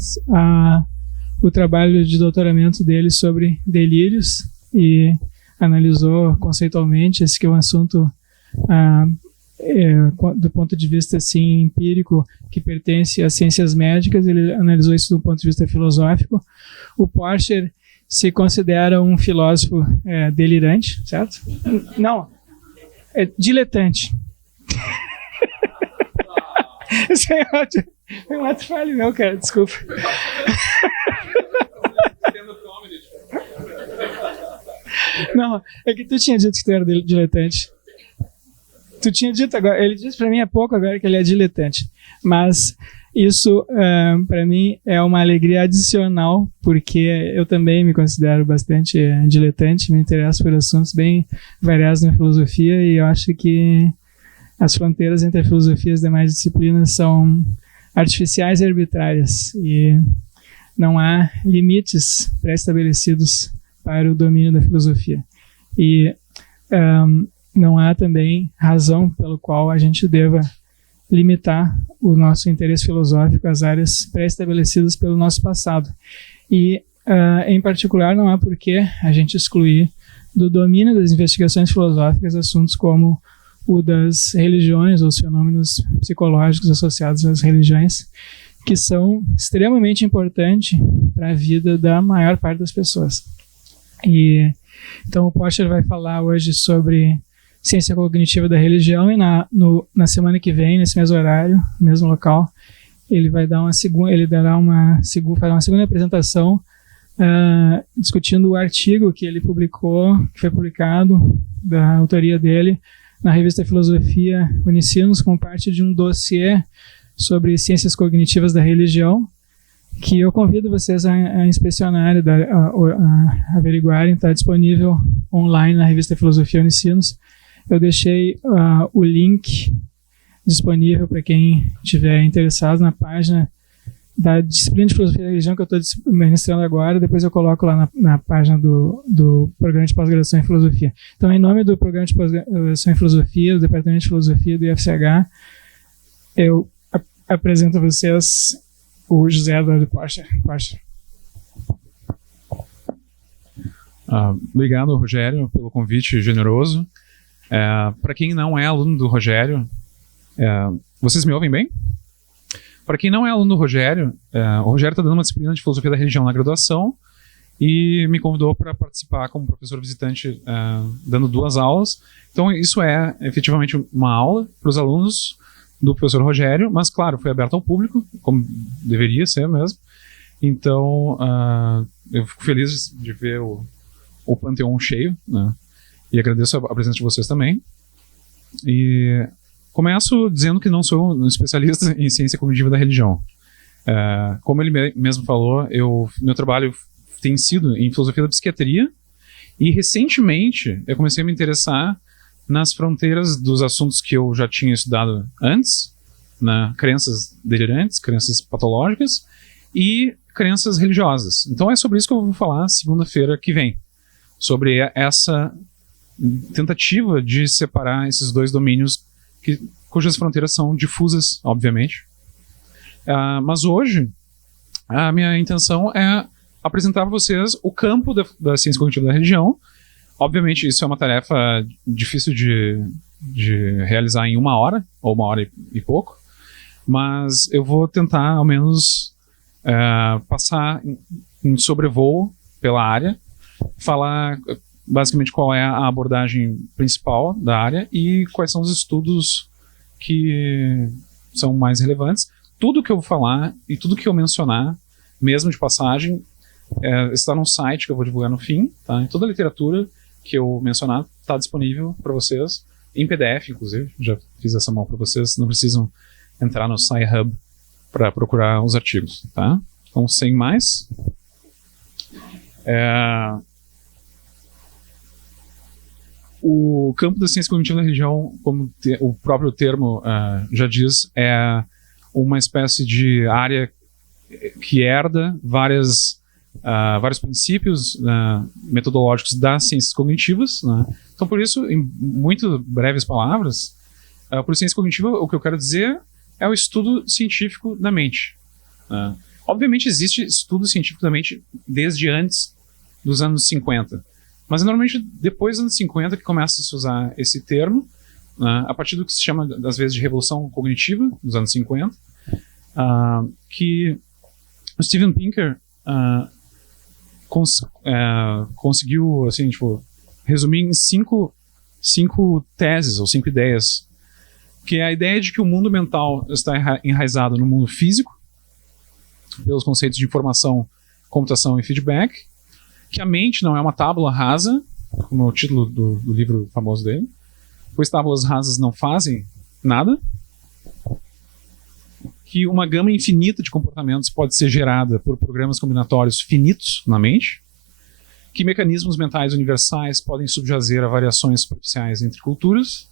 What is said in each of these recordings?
fez o trabalho de doutoramento dele sobre delírios e analisou conceitualmente. Esse que é um assunto do ponto de vista assim, empírico, que pertence às ciências médicas. Ele analisou isso do ponto de vista filosófico. O Porcher se considera um filósofo delirante, certo? Não, diletante. Isso é ótimo. Não é falha não, cara, desculpa. Não, é que tu tinha dito que tu era diletante. Tu tinha dito agora, ele disse pra mim há pouco agora que ele é diletante. Mas isso, pra mim, é uma alegria adicional, porque eu também me considero bastante diletante, me interesso por assuntos bem variados na filosofia, e eu acho que as fronteiras entre a filosofia e as demais disciplinas são artificiais e arbitrárias, e não há limites pré-estabelecidos para o domínio da filosofia. E não há também razão pelo qual a gente deva limitar o nosso interesse filosófico às áreas pré-estabelecidas pelo nosso passado. E, em particular, não há por que a gente excluir do domínio das investigações filosóficas assuntos como o das religiões, ou os fenômenos psicológicos associados às religiões, que são extremamente importantes para a vida da maior parte das pessoas. E então o Porcher vai falar hoje sobre ciência cognitiva da religião, e na semana que vem, nesse mesmo horário, mesmo local, ele vai dar fará uma segunda apresentação discutindo o artigo que ele publicou, que foi publicado da autoria dele na revista Filosofia Unicinos, como parte de um dossiê sobre ciências cognitivas da religião, que eu convido vocês a inspecionar, a averiguarem. Está disponível online na revista Filosofia Unicinos. Eu deixei o link disponível para quem estiver interessado na página da disciplina de Filosofia da Religião que eu estou ministrando agora. Depois eu coloco lá na página do Programa de Pós-Graduação em Filosofia. Então, em nome do Programa de Pós-Graduação em Filosofia, do Departamento de Filosofia do IFCH, eu apresento a vocês o José Eduardo Porcher. Obrigado, Rogério, pelo convite generoso. Para quem não é aluno do Rogério, vocês me ouvem bem? Para quem não é aluno do Rogério, o Rogério está dando uma disciplina de Filosofia da Religião na graduação e me convidou para participar como professor visitante, dando 2 aulas. Então, isso é efetivamente uma aula para os alunos do professor Rogério, mas, claro, foi aberto ao público, como deveria ser mesmo. Então, eu fico feliz de ver o Panteão cheio, né? E agradeço a presença de vocês também. E começo dizendo que não sou um especialista em ciência cognitiva da religião. Como ele mesmo falou, meu trabalho tem sido em filosofia da psiquiatria, e recentemente eu comecei a me interessar nas fronteiras dos assuntos que eu já tinha estudado antes, né? Crenças delirantes, crenças patológicas e crenças religiosas. Então é sobre isso que eu vou falar segunda-feira que vem, sobre essa tentativa de separar esses 2 domínios cujas fronteiras são difusas, obviamente. Mas hoje a minha intenção é apresentar para vocês o campo da ciência cognitiva da religião. Obviamente isso é uma tarefa difícil de realizar em 1 hora, ou 1 hora e pouco, mas eu vou tentar ao menos passar em sobrevoo pela área, falar basicamente qual é a abordagem principal da área e quais são os estudos que são mais relevantes. Tudo que eu vou falar e tudo que eu mencionar, mesmo de passagem, está num site que eu vou divulgar no fim, tá? E toda a literatura que eu mencionar está disponível para vocês, em PDF, inclusive. Já fiz essa mão para vocês, não precisam entrar no Sci-Hub para procurar os artigos, tá? Então, sem mais... O campo da ciência cognitiva da religião, como o próprio termo já diz, é uma espécie de área que herda vários princípios metodológicos das ciências cognitivas, né? Então, por isso, em muito breves palavras, por ciência cognitiva, o que eu quero dizer é o estudo científico da mente, né? Obviamente existe estudo cientificamente desde antes dos anos 50, mas é normalmente depois dos anos 50 que começa a se usar esse termo, né, a partir do que se chama, às vezes, de revolução cognitiva, dos anos 50, que o Steven Pinker conseguiu, assim, tipo, resumir em cinco teses ou 5 ideias, que é a ideia de que o mundo mental está enraizado no mundo físico, pelos conceitos de informação, computação e feedback, que a mente não é uma tábula rasa, como é o título do livro famoso dele, pois tábulas rasas não fazem nada, que uma gama infinita de comportamentos pode ser gerada por programas combinatórios finitos na mente, que mecanismos mentais universais podem subjazer a variações superficiais entre culturas,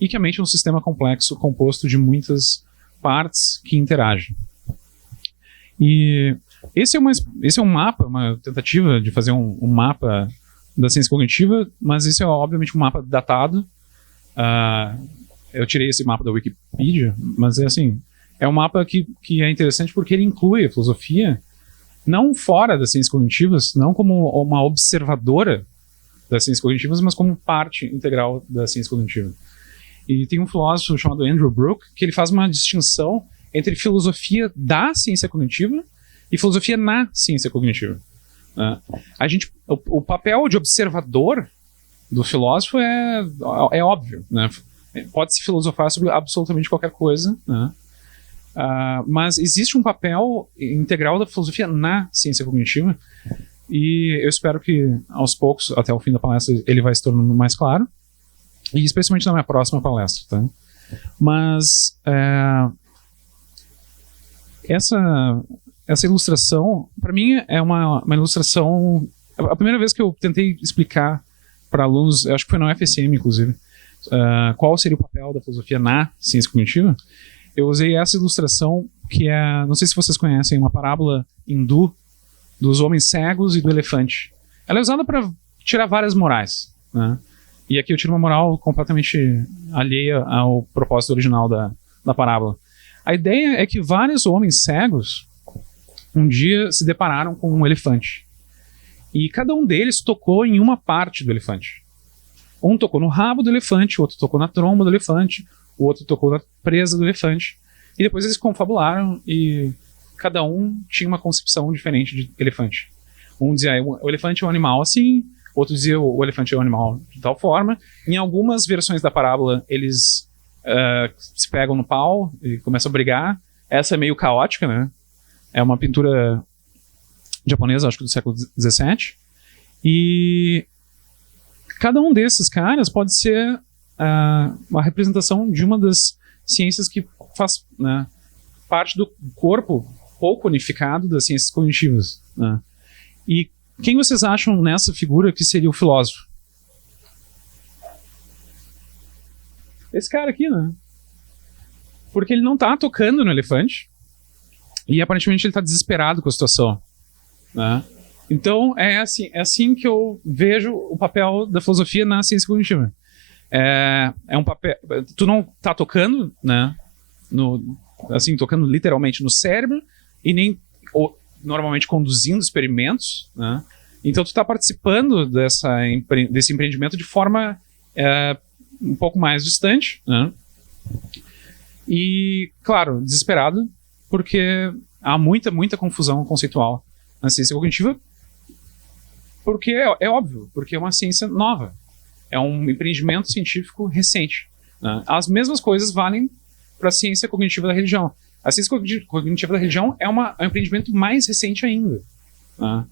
e que a mente é um sistema complexo composto de muitas partes que interagem. E esse é um mapa, uma tentativa de fazer um mapa da ciência cognitiva, mas esse é obviamente um mapa datado. Eu tirei esse mapa da Wikipedia, mas é um mapa que é interessante porque ele inclui a filosofia não fora das ciências cognitivas, não como uma observadora das ciências cognitivas, mas como parte integral da ciência cognitiva. E tem um filósofo chamado Andrew Brooke que ele faz uma distinção entre filosofia da ciência cognitiva e filosofia na ciência cognitiva. O papel de observador do filósofo é óbvio, né? Pode-se filosofar sobre absolutamente qualquer coisa, né? Mas existe um papel integral da filosofia na ciência cognitiva, e eu espero que aos poucos, até o fim da palestra, ele vai se tornando mais claro, e especialmente na minha próxima palestra, tá? Mas essa ilustração, para mim, é uma ilustração. A primeira vez que eu tentei explicar para alunos, eu acho que foi na UFSM, inclusive, qual seria o papel da filosofia na ciência cognitiva, eu usei essa ilustração, que é, não sei se vocês conhecem, uma parábola hindu dos homens cegos e do elefante. Ela é usada para tirar várias morais, né? E aqui eu tiro uma moral completamente alheia ao propósito original da parábola. A ideia é que vários homens cegos um dia se depararam com um elefante. E cada um deles tocou em uma parte do elefante. Um tocou no rabo do elefante, o outro tocou na tromba do elefante, o outro tocou na presa do elefante. E depois eles confabularam e cada um tinha uma concepção diferente de elefante. Um dizia, o elefante é um animal assim, outro dizia, o elefante é um animal de tal forma. Em algumas versões da parábola, eles se pegam no pau e começam a brigar. Essa é meio caótica, né? É uma pintura japonesa, acho que do século XVII. E cada um desses caras pode ser uma representação de uma das ciências que faz, né, parte do corpo pouco unificado das ciências cognitivas, né? E quem vocês acham nessa figura que seria o filósofo? Esse cara aqui, né? Porque ele não está tocando no elefante e aparentemente ele está desesperado com a situação, né? Então é assim que eu vejo o papel da filosofia na ciência cognitiva. É um papel. Tu não está tocando, né? Tocando literalmente no cérebro e nem normalmente conduzindo experimentos, né? Então tu está participando desse empreendimento de forma um pouco mais distante, né? E, claro, desesperado, porque há muita confusão conceitual na ciência cognitiva, porque é óbvio, porque é uma ciência nova, é um empreendimento científico recente, né? As mesmas coisas valem para a ciência cognitiva da religião. A ciência cognitiva da religião é um empreendimento mais recente ainda, né?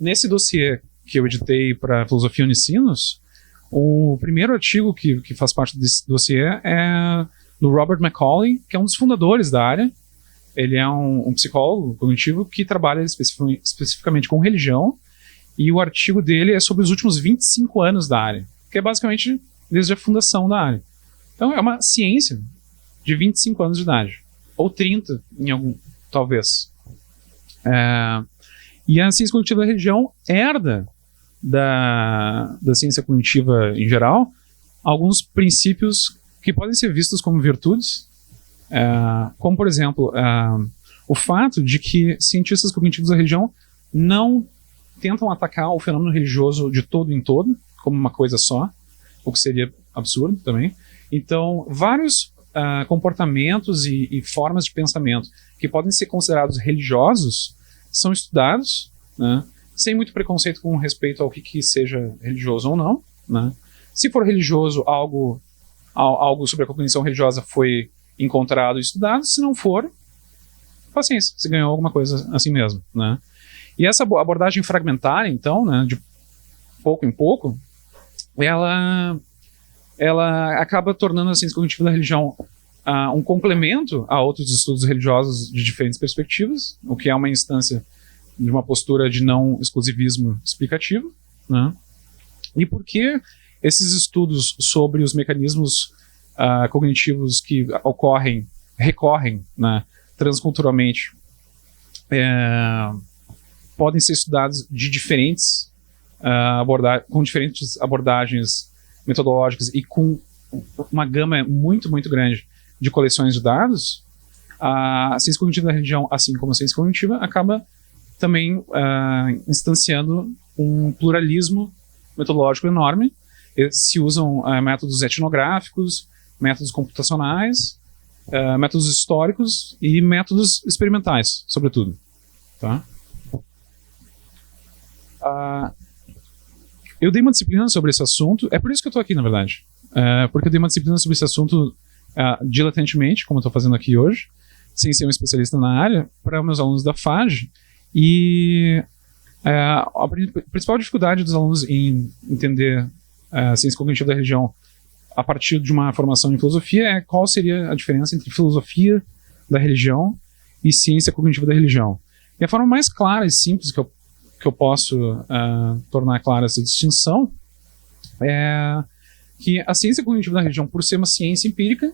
Nesse dossiê que eu editei para Filosofia Unicinos, o primeiro artigo que faz parte desse dossiê é do Robert Macaulay, que é um dos fundadores da área. Ele é um psicólogo cognitivo que trabalha especificamente com religião, e o artigo dele é sobre os últimos 25 anos da área, que é basicamente desde a fundação da área. Então é uma ciência de 25 anos de idade, ou 30, talvez. E a ciência cognitiva da religião herda da ciência cognitiva em geral alguns princípios que podem ser vistos como virtudes, como, por exemplo, o fato de que cientistas cognitivos da religião não tentam atacar o fenômeno religioso de todo em todo, como uma coisa só, o que seria absurdo também. Então, vários comportamentos e formas de pensamento que podem ser considerados religiosos são estudados, né, sem muito preconceito com respeito ao que seja religioso ou não, né. Se for religioso, algo sobre a cognição religiosa foi encontrado e estudado. Se não for, paciência, você ganhou alguma coisa assim mesmo, né. E essa abordagem fragmentária, então, né, de pouco em pouco, ela acaba tornando a ciência cognitiva da religião um complemento a outros estudos religiosos de diferentes perspectivas, o que é uma instância de uma postura de não exclusivismo explicativo, né? E por que esses estudos sobre os mecanismos cognitivos que recorrem, né, transculturalmente, podem ser estudados de diferentes com diferentes abordagens metodológicas e com uma gama muito, muito grande de coleções de dados. A ciência cognitiva da religião, assim como a ciência cognitiva, acaba também instanciando um pluralismo metodológico enorme. Se usam métodos etnográficos, métodos computacionais, métodos históricos e métodos experimentais, sobretudo. Tá? Eu dei uma disciplina sobre esse assunto, é por isso que eu estou aqui, na verdade. Porque eu dei uma disciplina sobre esse assunto diletantemente, como eu estou fazendo aqui hoje, sem ser um especialista na área, para meus alunos da FAG. E a principal dificuldade dos alunos em entender a ciência cognitiva da religião a partir de uma formação em filosofia é qual seria a diferença entre filosofia da religião e ciência cognitiva da religião. E a forma mais clara e simples que eu posso tornar clara essa distinção é que a ciência cognitiva da religião, por ser uma ciência empírica,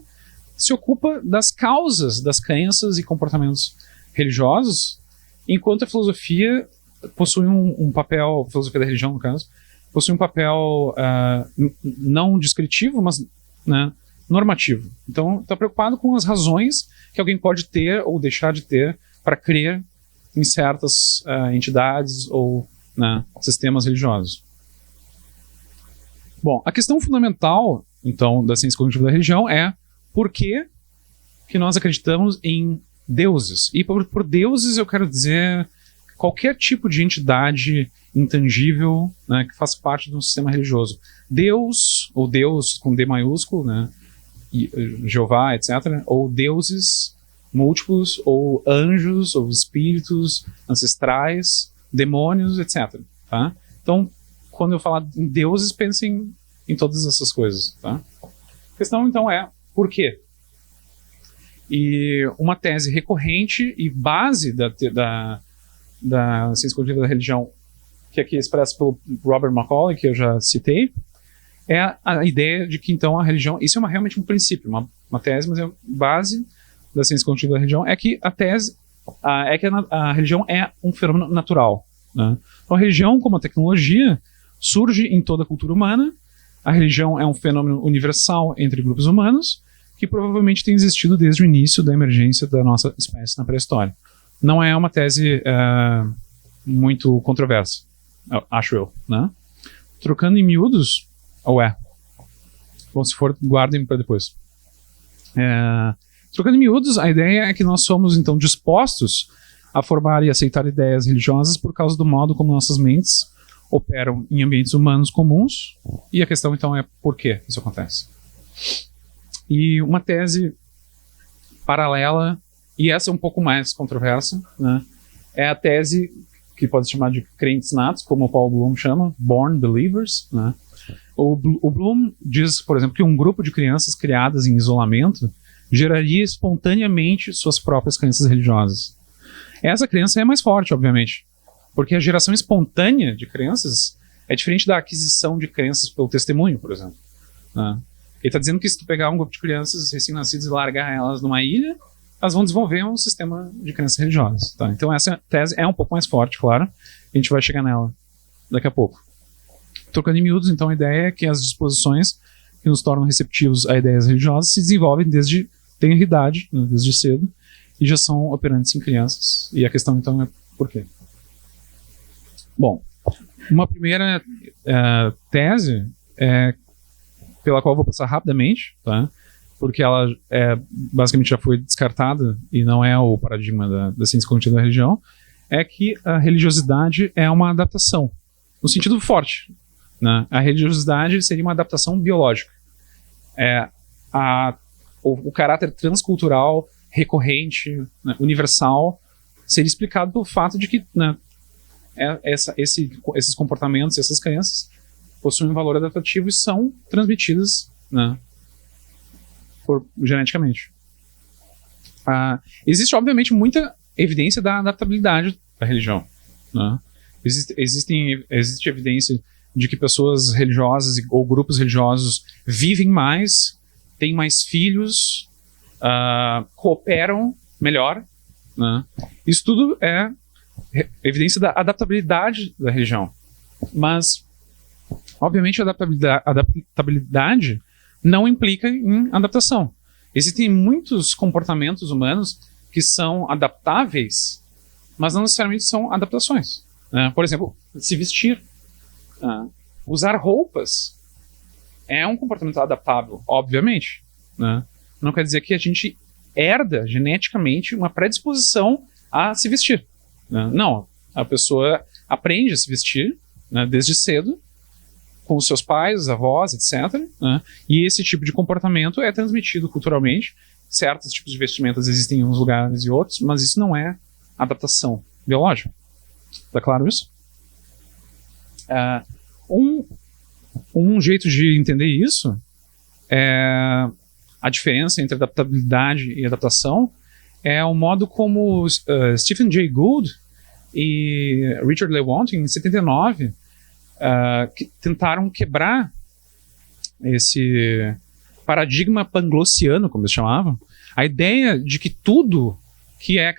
se ocupa das causas das crenças e comportamentos religiosos, enquanto a filosofia possui um papel, a filosofia da religião, no caso, possui um papel não descritivo, mas, né, normativo. Então, está preocupado com as razões que alguém pode ter ou deixar de ter para crer em certas entidades ou, né, sistemas religiosos. Bom, a questão fundamental, então, da ciência cognitiva da religião é por que nós acreditamos em deuses. E por deuses eu quero dizer qualquer tipo de entidade intangível, né, que faz parte de um sistema religioso. Deus, ou Deus com D maiúsculo, né, Jeová, etc., ou deuses múltiplos, ou anjos, ou espíritos ancestrais, demônios, etc. Tá? Então, quando eu falar em deuses, pensem em todas essas coisas. Tá? A questão, então, é por quê? E uma tese recorrente e base da ciência cognitiva da religião, que aqui é expressa pelo Robert Macaulay, que eu já citei, é a ideia de que, então, a religião... Isso é realmente um princípio, uma tese, mas é a base da ciência cognitiva da religião, é que a religião é um fenômeno natural. Né? Então, a religião, como a tecnologia, surge em toda a cultura humana. A religião é um fenômeno universal entre grupos humanos, que provavelmente tem existido desde o início da emergência da nossa espécie na pré-história. Não é uma tese muito controversa, acho eu. Né? Trocando em miúdos, bom, se for, guardem para depois. Trocando em miúdos, a ideia é que nós somos, então, dispostos a formar e aceitar ideias religiosas por causa do modo como nossas mentes operam em ambientes humanos comuns. E a questão, então, é por que isso acontece. E uma tese paralela, e essa é um pouco mais controversa, né, é a tese que pode se chamar de crentes natos, como o Paul Bloom chama, born believers. Né. O Bloom diz, por exemplo, que um grupo de crianças criadas em isolamento geraria espontaneamente suas próprias crenças religiosas. Essa crença é mais forte, obviamente, porque a geração espontânea de crenças é diferente da aquisição de crenças pelo testemunho, por exemplo. Né? Ele está dizendo que se tu pegar um grupo de crianças recém-nascidas e largar elas numa ilha, elas vão desenvolver um sistema de crenças religiosas. Tá? Então essa tese é um pouco mais forte, claro. A gente vai chegar nela daqui a pouco. Trocando em miúdos, então, a ideia é que as disposições que nos tornam receptivos a ideias religiosas se desenvolvem desde tenra idade, né, desde cedo, e já são operantes em crianças. E a questão, então, é por quê? Bom, uma primeira tese, pela qual eu vou passar rapidamente, tá? Porque ela basicamente já foi descartada e não é o paradigma da ciência cognitiva da religião, é que a religiosidade é uma adaptação, no sentido forte, né? A religiosidade seria uma adaptação biológica. O caráter transcultural, recorrente, né, universal, seria explicado pelo fato de que, né, esses comportamentos, essas crenças possuem um valor adaptativo e são transmitidas, né, geneticamente. Existe, obviamente, muita evidência da adaptabilidade da religião, né? Existe evidência de que pessoas religiosas ou grupos religiosos vivem mais, têm mais filhos, cooperam melhor, né? Isso tudo é evidência da adaptabilidade da religião. Mas, obviamente, a adaptabilidade não implica em adaptação. Existem muitos comportamentos humanos que são adaptáveis, mas não necessariamente são adaptações, né? Por exemplo, se vestir, usar roupas é um comportamento adaptável, obviamente, né? Não quer dizer que a gente herda geneticamente uma predisposição a se vestir, né? Não, a pessoa aprende a se vestir, né, desde cedo, com os seus pais, os avós, etc., né? E esse tipo de comportamento é transmitido culturalmente. Certos tipos de vestimentas existem em uns lugares e outros, mas isso não é adaptação biológica. Tá claro isso? Um jeito de entender isso é a diferença entre adaptabilidade e adaptação é o modo como Stephen Jay Gould e Richard Lewontin, em 79, tentaram quebrar esse paradigma panglossiano, como eles chamavam, a ideia de que tudo que é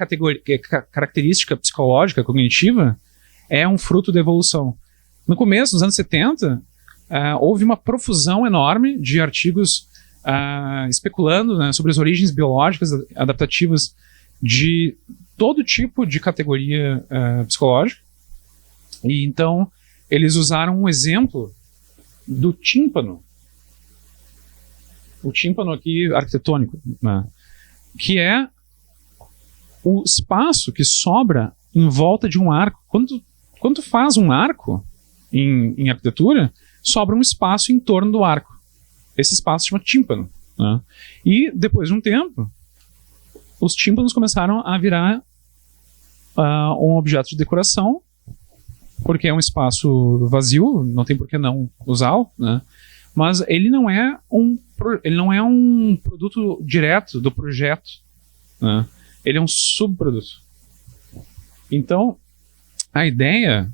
característica psicológica, cognitiva, é um fruto da evolução. No começo, nos anos 70, houve uma profusão enorme de artigos especulando, né, sobre as origens biológicas adaptativas de todo tipo de categoria psicológica. E então eles usaram um exemplo do tímpano. O tímpano aqui arquitetônico, né, que é o espaço que sobra em volta de um arco. Quando tu faz um arco em arquitetura, sobra um espaço em torno do arco. Esse espaço se chama tímpano, né? E depois de um tempo, os tímpanos começaram a virar um objeto de decoração, porque é um espaço vazio, não tem por que não usá-lo, né? Mas ele não é um produto direto do projeto, né? Ele é um subproduto. Então, a ideia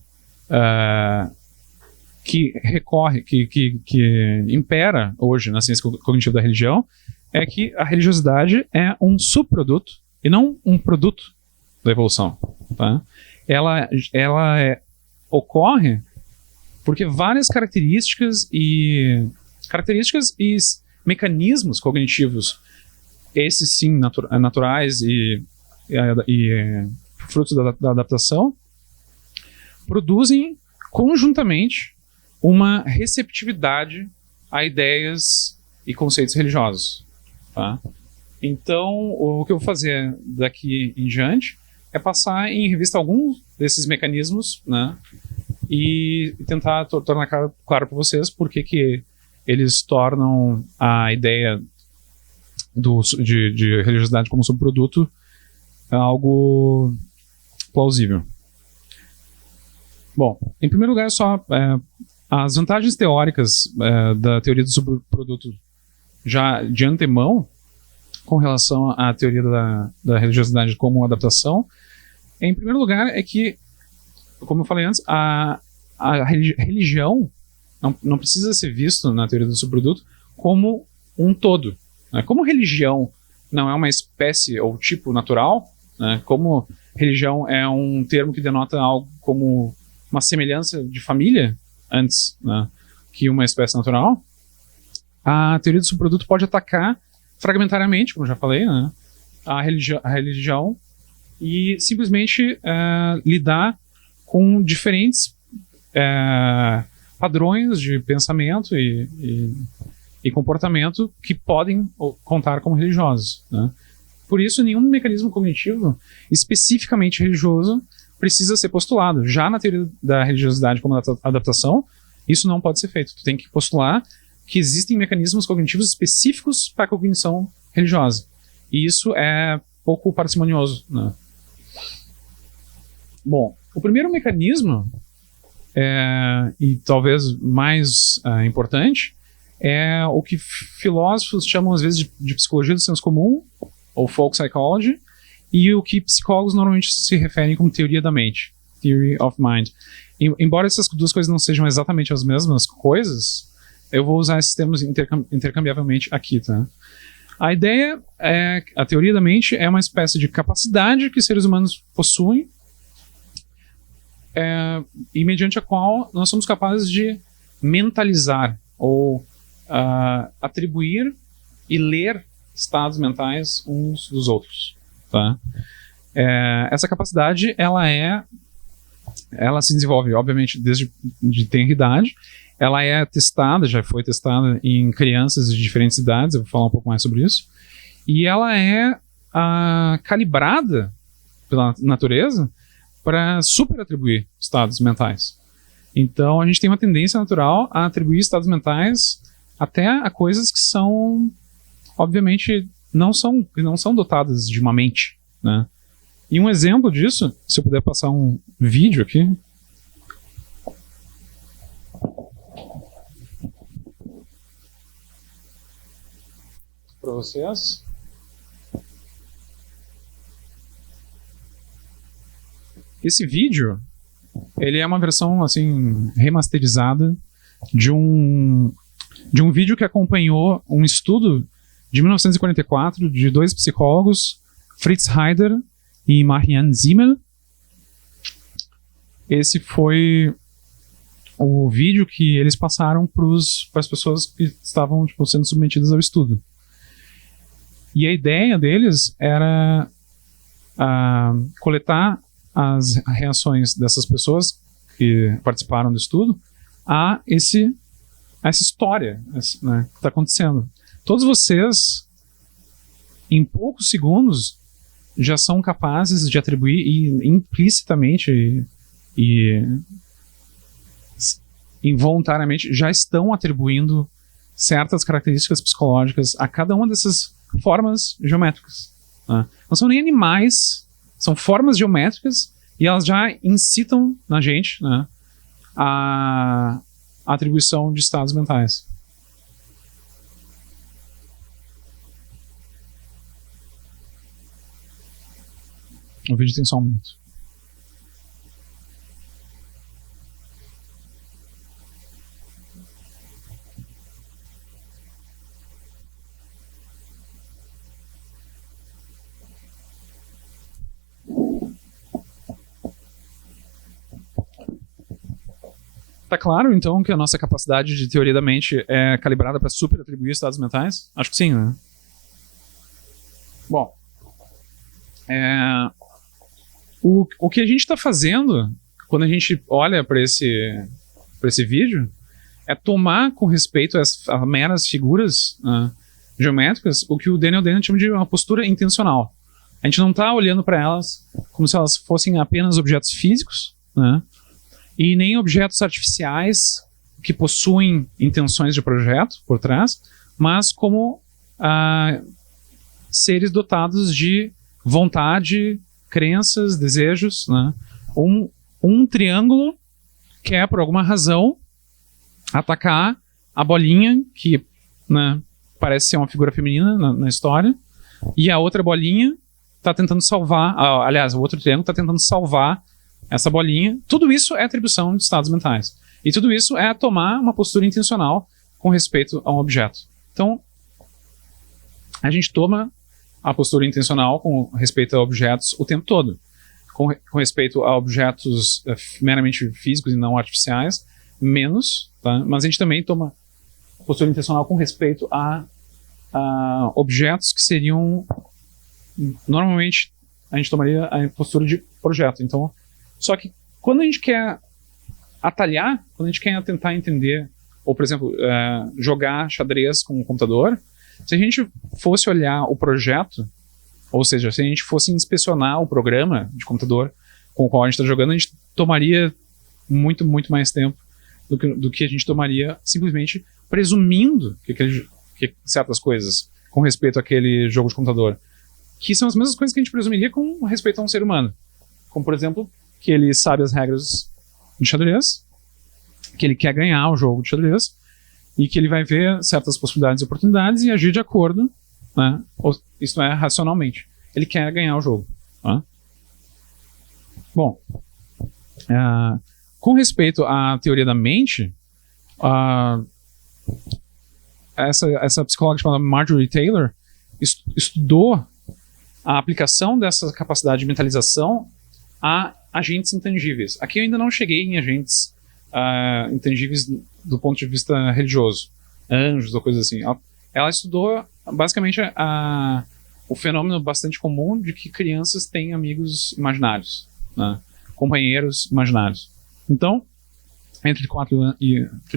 que impera hoje na ciência cognitiva da religião é que a religiosidade é um subproduto e não um produto da evolução, tá? Ela ocorre porque várias características e mecanismos cognitivos, esses sim naturais e frutos da adaptação, produzem conjuntamente uma receptividade a ideias e conceitos religiosos, tá? Então, o que eu vou fazer daqui em diante é passar em revista alguns desses mecanismos, né, e tentar tornar claro para vocês por que eles tornam a ideia de religiosidade como subproduto algo plausível. Bom, em primeiro lugar, só as vantagens teóricas da teoria do subproduto já de antemão com relação à teoria da religiosidade como adaptação, em primeiro lugar, é que, como eu falei antes, a religião não precisa ser visto na teoria do subproduto como um todo, né? Como religião não é uma espécie ou tipo natural, né? Como religião é um termo que denota algo como uma semelhança de família antes, né, que uma espécie natural, a teoria do subproduto pode atacar fragmentariamente, como eu já falei, né, a religião e simplesmente lidar com diferentes padrões de pensamento e comportamento que podem contar como religiosos, né? Por isso, nenhum mecanismo cognitivo especificamente religioso precisa ser postulado. Já na teoria da religiosidade como adaptação, isso não pode ser feito. Tu tem que postular que existem mecanismos cognitivos específicos para a cognição religiosa. E isso é pouco parcimonioso, né? Bom, o primeiro mecanismo, e talvez mais importante, é o que filósofos chamam às vezes de psicologia do senso comum, ou folk psychology, e o que psicólogos normalmente se referem como teoria da mente, theory of mind. Embora essas duas coisas não sejam exatamente as mesmas coisas, eu vou usar esses termos intercambiavelmente aqui, tá? A ideia é, a teoria da mente é uma espécie de capacidade que seres humanos possuem e mediante a qual nós somos capazes de mentalizar ou atribuir e ler estados mentais uns dos outros, tá? Essa capacidade ela se desenvolve, obviamente, desde de tenra idade. Ela já foi testada em crianças de diferentes idades, eu vou falar um pouco mais sobre isso. E ela é calibrada pela natureza para superatribuir estados mentais. Então, a gente tem uma tendência natural a atribuir estados mentais até a coisas que são, obviamente, não são dotadas de uma mente, né? E um exemplo disso, se eu puder passar um vídeo aqui. Para vocês. Esse vídeo, ele é uma versão assim remasterizada de um vídeo que acompanhou um estudo de 1944 de dois psicólogos, Fritz Heider e Marianne Simmel. Esse foi o vídeo que eles passaram para as pessoas que estavam sendo submetidas ao estudo. E a ideia deles era coletar as reações dessas pessoas que participaram do estudo a essa história, né, que está acontecendo. Todos vocês, em poucos segundos, já são capazes de atribuir implicitamente e involuntariamente já estão atribuindo certas características psicológicas a cada uma dessas formas geométricas, né? Não são nem animais, são formas geométricas e elas já incitam na gente, né, a atribuição de estados mentais. O vídeo tem só um minuto. Tá claro, então, que a nossa capacidade de teoria da mente é calibrada para superatribuir estados mentais? Acho que sim, né? Bom, o que a gente está fazendo quando a gente olha para esse vídeo é tomar com respeito a meras figuras geométricas o que o Daniel Dennett chama de uma postura intencional. A gente não está olhando para elas como se elas fossem apenas objetos físicos, né? E nem objetos artificiais que possuem intenções de projeto por trás, mas como seres dotados de vontade, crenças, desejos, né? Um triângulo quer, por alguma razão, atacar a bolinha, que, né, parece ser uma figura feminina na história, e a outra bolinha está tentando salvar, aliás, o outro triângulo está tentando salvar essa bolinha. Tudo isso é atribuição de estados mentais. E tudo isso é tomar uma postura intencional com respeito a um objeto. Então, a gente toma a postura intencional com respeito a objetos o tempo todo. Com respeito a objetos meramente físicos e não artificiais, menos, tá? Mas a gente também toma postura intencional com respeito a objetos que seriam normalmente a gente tomaria a postura de projeto. Então, só que quando a gente quer atalhar, quando a gente quer tentar entender, ou por exemplo, jogar xadrez com o computador, se a gente fosse olhar o projeto, ou seja, se a gente fosse inspecionar o programa de computador com o qual a gente está jogando, a gente tomaria muito, muito mais tempo do que a gente tomaria simplesmente presumindo que certas coisas com respeito àquele jogo de computador, que são as mesmas coisas que a gente presumiria com respeito a um ser humano. Como, por exemplo, que ele sabe as regras de xadrez, que ele quer ganhar o jogo de xadrez, e que ele vai ver certas possibilidades e oportunidades e agir de acordo, né? Isso é racionalmente. Ele quer ganhar o jogo. Tá? Bom, com respeito à teoria da mente, essa psicóloga chamada Marjorie Taylor estudou a aplicação dessa capacidade de mentalização a agentes intangíveis. Aqui eu ainda não cheguei em agentes intangíveis do ponto de vista religioso, anjos ou coisas assim. Ela estudou basicamente o fenômeno bastante comum de que crianças têm amigos imaginários, né? Companheiros imaginários. Então, entre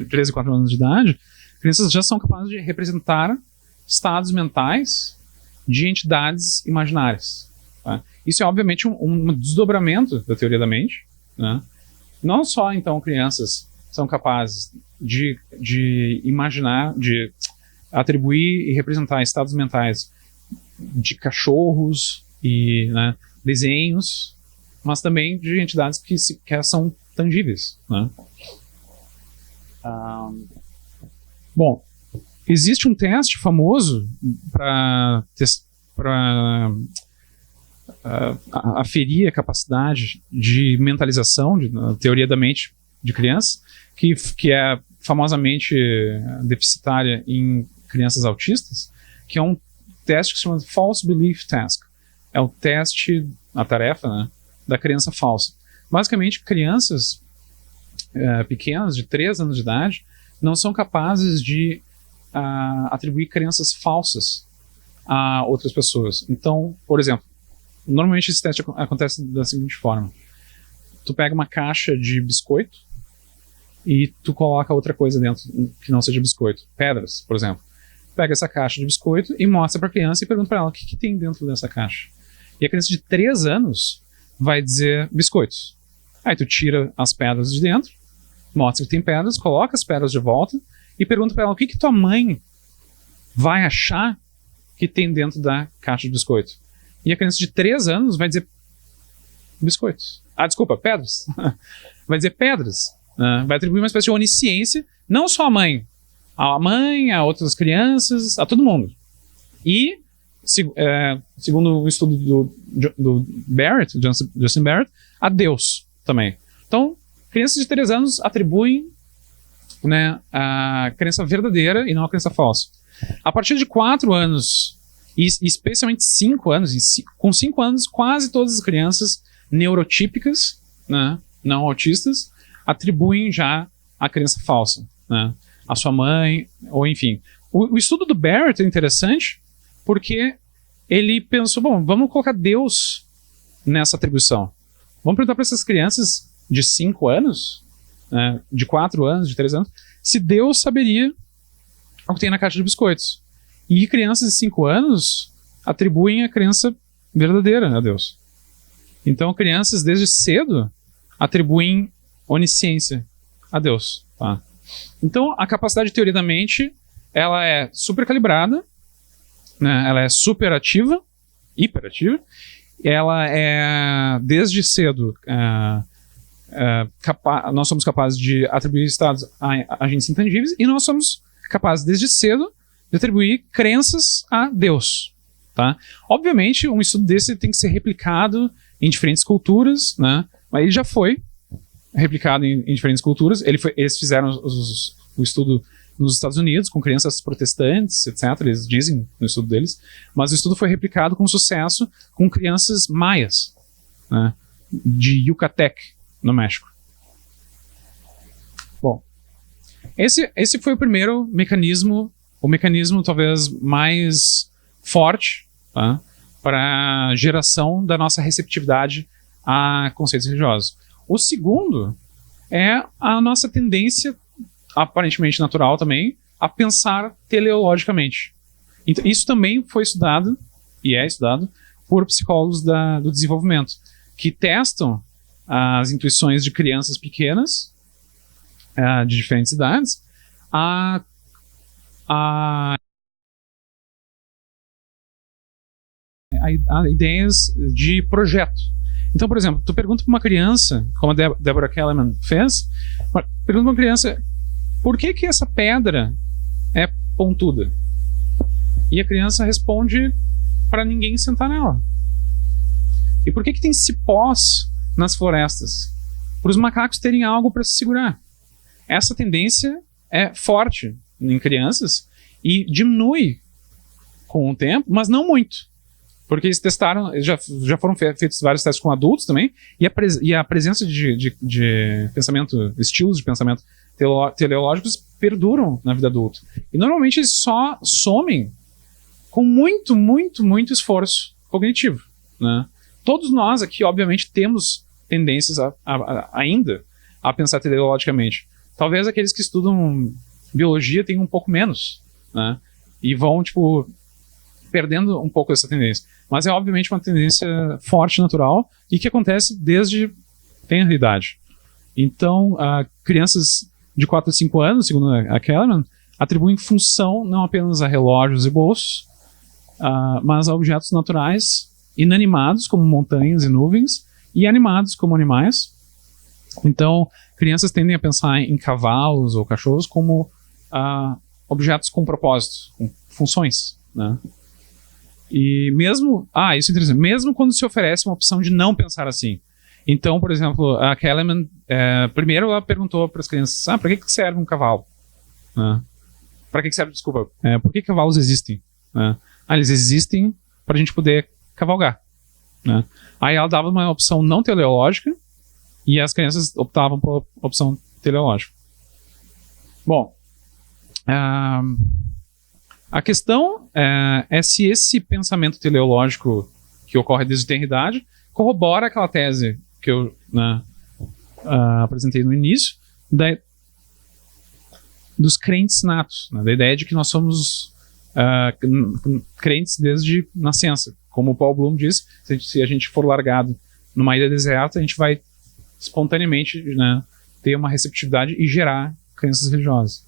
3 e 4 anos de idade, crianças já são capazes de representar estados mentais de entidades imaginárias. Tá? Isso é, obviamente, um desdobramento da teoria da mente. Né? Não só, então, crianças são capazes de imaginar, de atribuir e representar estados mentais de cachorros e, né, desenhos, mas também de entidades que sequer são tangíveis. Né? Bom, existe um teste famoso para aferir a capacidade de mentalização, a teoria da mente de crianças, que é famosamente deficitária em crianças autistas, que é um teste que se chama False Belief Task. É o teste, a tarefa, né, da criança falsa. Basicamente, crianças pequenas, de 3 anos de idade, não são capazes de atribuir crenças falsas a outras pessoas. Então, por exemplo, normalmente esse teste acontece da seguinte forma. Tu pega uma caixa de biscoito e tu coloca outra coisa dentro que não seja biscoito. Pedras, por exemplo. Pega essa caixa de biscoito e mostra para a criança e pergunta para ela o que tem dentro dessa caixa. E a criança de 3 anos vai dizer biscoitos. Aí tu tira as pedras de dentro, mostra que tem pedras, coloca as pedras de volta e pergunta para ela o que tua mãe vai achar que tem dentro da caixa de biscoito. E a criança de 3 anos vai dizer biscoitos. Desculpa, pedras. Vai dizer pedras. Vai atribuir uma espécie de onisciência, não só à mãe, a outras crianças, a todo mundo. E, segundo o estudo do Barrett, Justin Barrett, a Deus também. Então, crianças de 3 anos atribuem, né, a crença verdadeira e não a crença falsa. A partir de 4 anos, e especialmente 5 anos, com 5 anos, quase todas as crianças neurotípicas, né, não autistas, atribuem já a crença falsa, né, a sua mãe, ou enfim. O estudo do Barrett é interessante porque ele pensou, bom, vamos colocar Deus nessa atribuição. Vamos perguntar para essas crianças de 5 anos, né, de 4 anos, de 3 anos, se Deus saberia o que tem na caixa de biscoitos. E crianças de 5 anos atribuem a crença verdadeira a Deus. Então, crianças desde cedo atribuem onisciência a Deus. Tá? Então, a capacidade de teoria da mente, ela é super calibrada, né? Ela é super ativa, hiperativa, ela é, desde cedo, nós somos capazes de atribuir estados a agentes intangíveis e nós somos capazes, desde cedo, de atribuir crenças a Deus. Tá? Obviamente, um estudo desse tem que ser replicado em diferentes culturas, né? Mas ele já foi replicado em diferentes culturas. Eles fizeram o estudo nos Estados Unidos, com crianças protestantes, etc. Eles dizem no estudo deles. Mas o estudo foi replicado com sucesso com crianças maias, né, de Yucatec, no México. Bom, esse foi o mecanismo talvez mais forte, tá, para a geração da nossa receptividade a conceitos religiosos. O segundo é a nossa tendência, aparentemente natural também, a pensar teleologicamente. Então, isso também foi estudado, e é estudado, por psicólogos do desenvolvimento, que testam as intuições de crianças pequenas, de diferentes idades, a ideias de projeto. Então, por exemplo, tu pergunta para uma criança, como a Deborah Kellerman fez, pergunta para uma criança, por que essa pedra é pontuda? E a criança responde para ninguém sentar nela. E por que tem cipós nas florestas? Para os macacos terem algo para se segurar. Essa tendência é forte em crianças e diminui com o tempo, mas não muito. Porque eles testaram, já foram feitos vários testes com adultos também, e a presença de pensamento, estilos de pensamento teleológicos perduram na vida adulta. E normalmente eles só somem com muito, muito, muito esforço cognitivo, né? Todos nós aqui, obviamente, temos tendências ainda a pensar teleologicamente. Talvez aqueles que estudam biologia tenham um pouco menos, né? E vão, tipo, perdendo um pouco essa tendência. Mas é, obviamente, uma tendência forte, natural, e que acontece desde tenra idade. Então, crianças de 4 a 5 anos, segundo a Kellerman, atribuem função não apenas a relógios e bolsos, mas a objetos naturais inanimados, como montanhas e nuvens, e animados, como animais. Então, crianças tendem a pensar em cavalos ou cachorros como objetos com propósito, com funções, né? E mesmo, isso é interessante, mesmo quando se oferece uma opção de não pensar assim. Então, por exemplo, a Kellerman, primeiro ela perguntou para as crianças, para que serve um cavalo? Para que serve, desculpa, por que cavalos existem? Eles existem para a gente poder cavalgar, né? Aí ela dava uma opção não teleológica e as crianças optavam por opção teleológica. Bom, a questão é se esse pensamento teleológico que ocorre desde a eternidade corrobora aquela tese que eu apresentei no início dos crentes natos, né, da ideia de que nós somos crentes desde nascença. Como o Paul Bloom diz, se a gente for largado numa ilha deserta, a gente vai espontaneamente, né, ter uma receptividade e gerar crenças religiosas.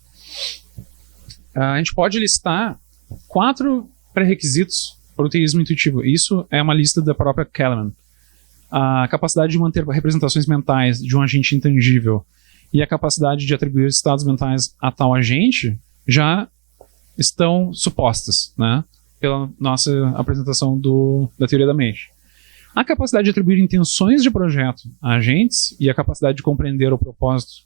A gente pode listar 4 pré-requisitos para o teísmo intuitivo. Isso é uma lista da própria Kellerman. A capacidade de manter representações mentais de um agente intangível e a capacidade de atribuir estados mentais a tal agente já estão supostas, né, pela nossa apresentação da teoria da mente. A capacidade de atribuir intenções de projeto a agentes e a capacidade de compreender o propósito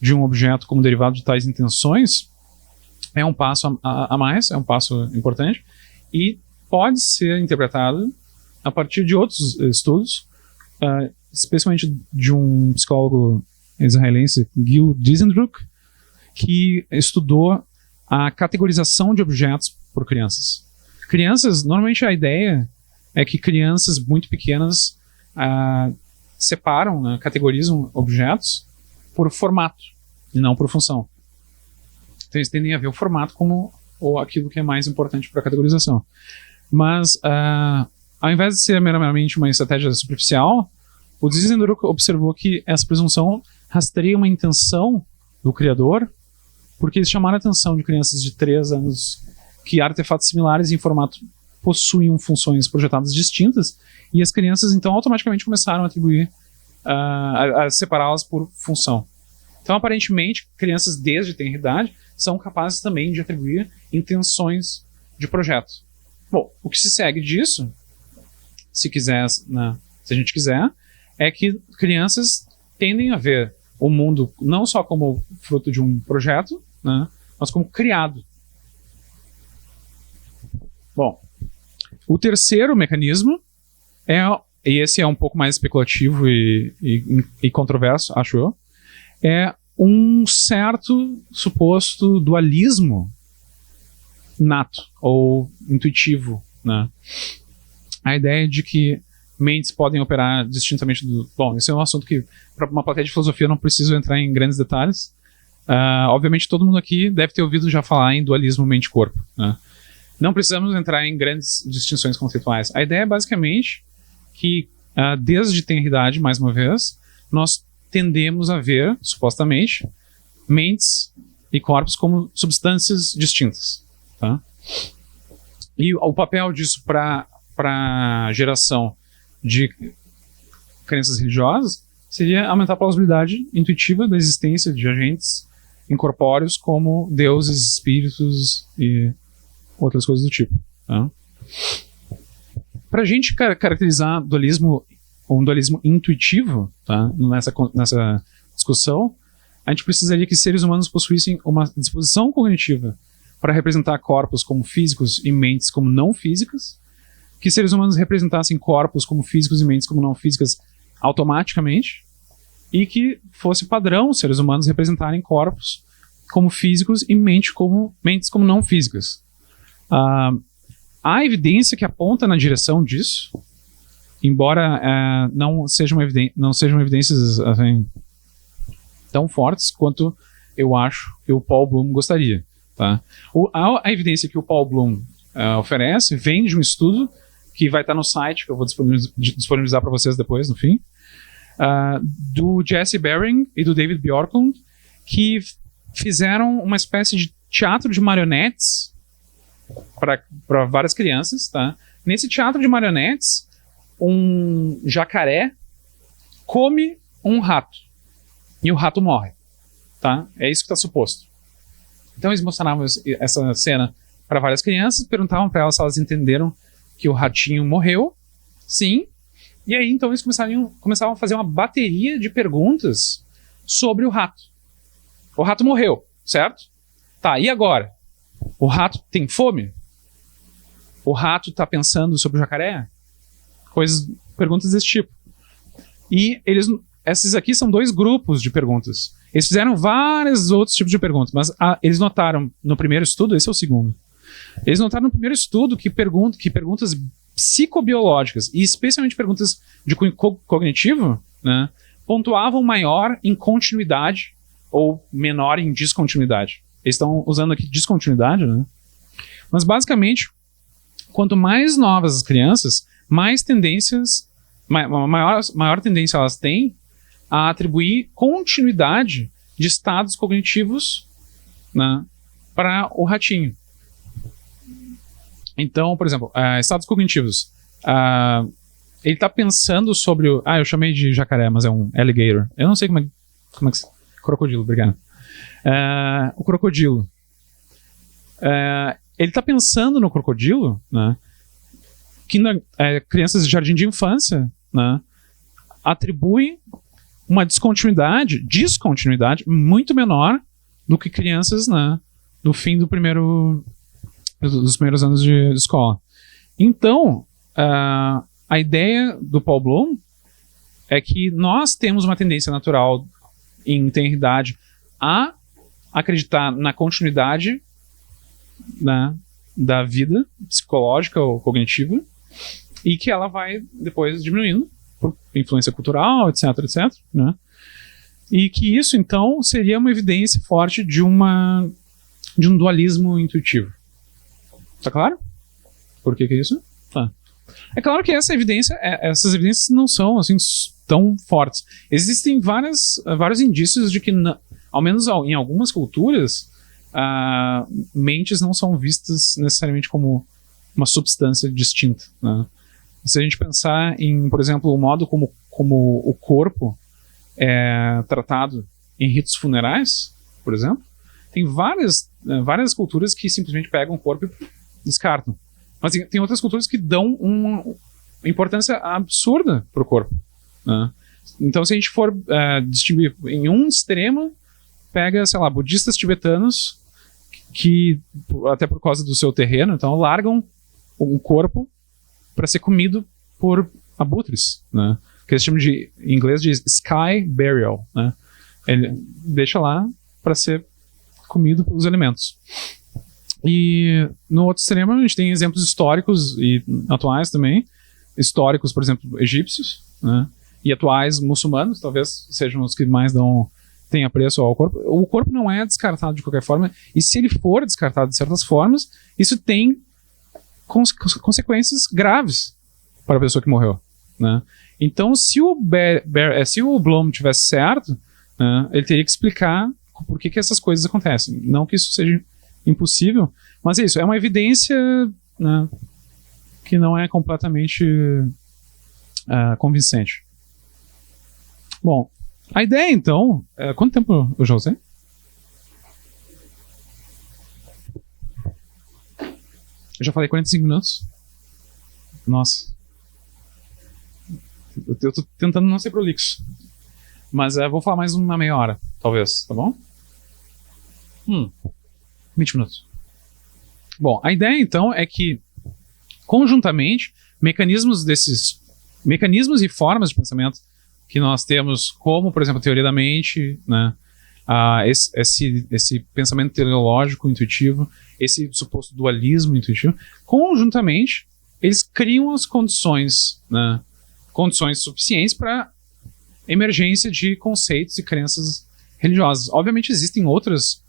de um objeto como derivado de tais intenções é um passo a mais, é um passo importante, e pode ser interpretado a partir de outros estudos, especialmente de um psicólogo israelense, Gil Diesendruck, que estudou a categorização de objetos por crianças. Crianças, normalmente a ideia é que crianças muito pequenas separam, né, categorizam objetos por formato e não por função. Então eles tendem a ver o formato como aquilo que é mais importante para a categorização. Mas, ao invés de ser meramente uma estratégia superficial, o Diesendruck observou que essa presunção rastreia uma intenção do criador, porque eles chamaram a atenção de crianças de 3 anos que artefatos similares em formato possuem funções projetadas distintas, e as crianças então automaticamente começaram a atribuir, a separá-las por função. Então, aparentemente, crianças desde a tenra idade são capazes também de atribuir intenções de projeto. Bom, o que se segue disso, se a gente quiser, é que crianças tendem a ver o mundo não só como fruto de um projeto, né, mas como criado. Bom, o terceiro mecanismo e esse é um pouco mais especulativo e controverso, acho eu, é um certo suposto dualismo nato ou intuitivo, né? a ideia de que mentes podem operar distintamente do... Bom, esse é um assunto que, para uma plateia de filosofia, eu não preciso entrar em grandes detalhes. Obviamente, todo mundo aqui deve ter ouvido já falar em dualismo mente-corpo, né? Não precisamos entrar em grandes distinções conceituais. A ideia é basicamente que, desde tenridade, mais uma vez, nós tendemos a ver, supostamente, mentes e corpos como substâncias distintas. Tá? E o papel disso para a geração de crenças religiosas seria aumentar a plausibilidade intuitiva da existência de agentes incorpóreos como deuses, espíritos e outras coisas do tipo. Tá? Para a gente caracterizar dualismo, um dualismo intuitivo, tá? nessa discussão, a gente precisaria que seres humanos possuíssem uma disposição cognitiva para representar corpos como físicos e mentes como não físicas, que seres humanos representassem corpos como físicos e mentes como não físicas automaticamente, e que fosse padrão seres humanos representarem corpos como físicos e mentes como não físicas. Há evidência que aponta na direção disso, embora não sejam evidências assim, tão fortes quanto eu acho que o Paul Bloom gostaria. Tá? A evidência que o Paul Bloom oferece vem de um estudo que vai estar no site, que eu vou disponibilizar para vocês depois, no fim, do Jesse Bering e do David Bjorklund, que fizeram uma espécie de teatro de marionetes para várias crianças. Tá? Nesse teatro de marionetes, um jacaré come um rato e o rato morre. Tá? É isso que está suposto. Então eles mostravam essa cena para várias crianças, perguntavam para elas se elas entenderam que o ratinho morreu. Sim. E aí então eles começavam a fazer uma bateria de perguntas sobre o rato. O rato morreu, certo? Tá, e agora? O rato tem fome? O rato está pensando sobre o jacaré? Perguntas desse tipo. E esses aqui são dois grupos de perguntas. Eles fizeram vários outros tipos de perguntas, mas eles notaram no primeiro estudo, esse é o segundo, eles notaram no primeiro estudo que perguntas psicobiológicas, e especialmente perguntas de cunho cognitivo, né, pontuavam maior em continuidade ou menor em descontinuidade. Eles estão usando aqui descontinuidade, né? Mas basicamente, quanto mais novas as crianças, mais tendências, maior tendência elas têm a atribuir continuidade de estados cognitivos, né, para o ratinho. Então, por exemplo, estados cognitivos. Ele está pensando sobre o... eu chamei de jacaré, mas é um alligator. Eu não sei como é que... Crocodilo, obrigado. O crocodilo. Ele está pensando no crocodilo, né, que crianças de jardim de infância, né, atribuem uma descontinuidade muito menor do que crianças, né, no fim dos primeiros anos de escola. Então, a ideia do Paul Bloom é que nós temos uma tendência natural em tenridade a acreditar na continuidade, né, da vida psicológica ou cognitiva, e que ela vai depois diminuindo por influência cultural, etc, né? E que isso, então, seria uma evidência forte de um dualismo intuitivo. Tá claro? Por que é isso? Tá. É claro que essas evidências não são assim tão fortes. Existem vários indícios de que, ao menos em algumas culturas, mentes não são vistas necessariamente como uma substância distinta, né? Se a gente pensar em, por exemplo, o modo como o corpo é tratado em ritos funerais, por exemplo, tem várias culturas que simplesmente pegam o corpo e descartam. Mas tem outras culturas que dão uma importância absurda para o corpo, né? Então, se a gente for distinguir em um extremo, pega, sei lá, budistas tibetanos que, até por causa do seu terreno, então largam um corpo para ser comido por abutres, né? Que eles chamam em inglês de sky burial, né? Ele deixa lá para ser comido pelos elementos. E no outro extremo a gente tem exemplos históricos e atuais também históricos, por exemplo, egípcios, né? E atuais muçulmanos, talvez sejam os que mais têm apreço ao corpo. O corpo não é descartado de qualquer forma, e se ele for descartado de certas formas, isso tem consequências graves para a pessoa que morreu, né? Então, se o Bloom tivesse certo, né, ele teria que explicar por que essas coisas acontecem. Não que isso seja impossível, mas é isso, é uma evidência, né, que não é completamente convincente. Bom, a ideia então... quanto tempo eu já usei? Eu já falei 45 minutos? Nossa. Eu tô tentando não ser prolixo. Mas vou falar mais uma meia hora, talvez, tá bom? 20 minutos. Bom, a ideia então é que, conjuntamente, mecanismos e formas de pensamento que nós temos, como, por exemplo, a teoria da mente, né, esse pensamento teleológico intuitivo, esse suposto dualismo intuitivo, conjuntamente, eles criam as condições, né, condições suficientes para emergência de conceitos e crenças religiosas. Obviamente, existem outros